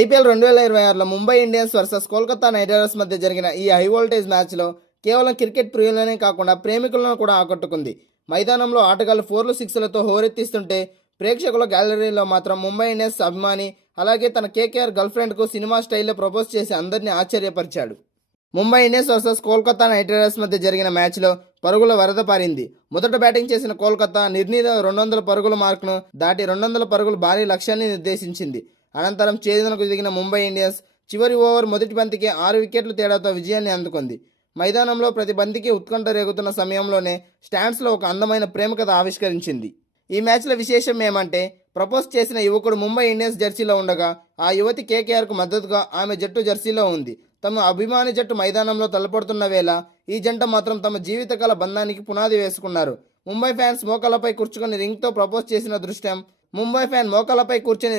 IPL 2026లో Mumbai Indians versus Kolkata Knight Riders మధ్య జరిగిన ఈ హై వోల్టేజ్ మ్యాచ్లో కేవలం క్రికెట్ ప్రియులనే కాకుండా ప్రేమికులను కూడా ఆకట్టుకుంది. మైదానంలో ఆటగాళ్లు 4లు 6లతో హోరెత్తిస్తుంటే ప్రేక్షకుల గ్యాలరీలో మాత్రం ముంబై ఇండియన్స్ అభిమాని అలాగే తన కేకేఆర్ గర్ల్ ఫ్రెండ్కు సినిమా స్టైల్లో ప్రపోజ్ చేసి అందరినీ ఆశ్చర్యపరిచాడు. Mumbai Indians versus Kolkata Knight Riders మధ్య జరిగిన మ్యాచ్లో పరుగుల వరద పారింది. మొదట బ్యాటింగ్ చేసిన కోల్కతా నిర్ణీత 200 పరుగుల మార్కును దాటి 200 పరుగుల భారీ లక్ష్యాన్ని నిర్దేశించింది. అనంతరం ఛేదనకు దిగిన ముంబై ఇండియన్స్ చివరి ఓవర్ మొదటి బంతికి 6 వికెట్ల తేడాతో విజయాన్ని అందుకుంది. మైదానంలో ప్రతి బంతికి ఉత్కంఠ రేగుతున్న సమయంలోనే స్టాండ్స్లో ఒక అందమైన ప్రేమ కథ ఆవిష్కరించింది. ఈ మ్యాచ్లో విశేషం ఏమంటే ప్రపోజ్ చేసిన యువకుడు ముంబై ఇండియన్స్ జెర్సీలో ఉండగా ఆ యువతి కేకేఆర్కు మద్దతుగా ఆమె జట్టు జెర్సీలో ఉంది. తమ అభిమాని జట్టు మైదానంలో తలపడుతున్న వేళ ఈ జంట మాత్రం తమ జీవితకాల బంధానికి పునాది వేసుకున్నారు. ముంబై ఫ్యాన్స్ మోకాలపై కూర్చుని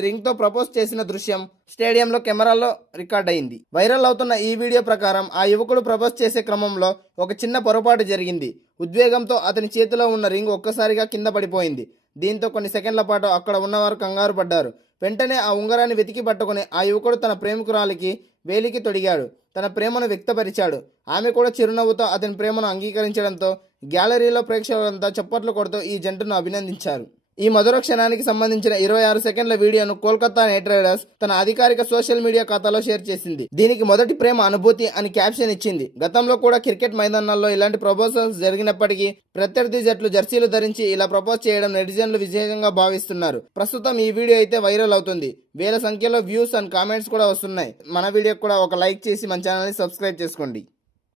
రింగ్తో ప్రపోజ్ చేసిన దృశ్యం స్టేడియంలో కెమెరాల్లో రికార్డ్ అయింది. వైరల్ అవుతున్న ఈ వీడియో ప్రకారం ఆ యువకుడు ప్రపోజ్ చేసే క్రమంలో ఒక చిన్న పొరపాటు జరిగింది. ఉద్వేగంతో అతని చేతిలో ఉన్న రింగ్ ఒక్కసారిగా కింద పడిపోయింది. దీంతో కొన్ని సెకండ్ల పాటు అక్కడ ఉన్నవారు కంగారు పడ్డారు. వెంటనే ఆ ఉంగరాన్ని వెతికి పట్టుకుని ఆ యువకుడు తన ప్రేమికురాలికి వేలికి తొడిగాడు. తన ప్రేమను వ్యక్తపరిచాడు. ఆమె కూడా చిరునవ్వుతో అతని ప్రేమను అంగీకరించడంతో గ్యాలరీలో ప్రేక్షకులంతా చప్పట్లు కొడుతూ ఈ జంటను అభినందించారు. ఈ మధుర క్షణానికి సంబంధించిన 26 సెకండ్ల వీడియోను కోల్కతా నైట్ రైడర్స్ తన అధికారిక సోషల్ మీడియా ఖాతాలో షేర్ చేసింది. దీనికి మొదటి ప్రేమ అనుభూతి అని క్యాప్షన్ ఇచ్చింది. గతంలో కూడా క్రికెట్ మైదానాల్లో ఇలాంటి ప్రపోజల్స్ జరిగినప్పటికీ ప్రత్యర్థి జట్లు జెర్సీలు ధరించి ఇలా ప్రపోజ్ చేయడం నెటిజన్లు విశేషంగా భావిస్తున్నారు. ప్రస్తుతం ఈ వీడియో అయితే వైరల్ అవుతుంది. వేల సంఖ్యలో వ్యూస్ అండ్ కామెంట్స్ కూడా వస్తున్నాయి. మన వీడియోకి కూడా ఒక లైక్ చేసి మన ఛానల్ని సబ్స్క్రైబ్ చేసుకోండి.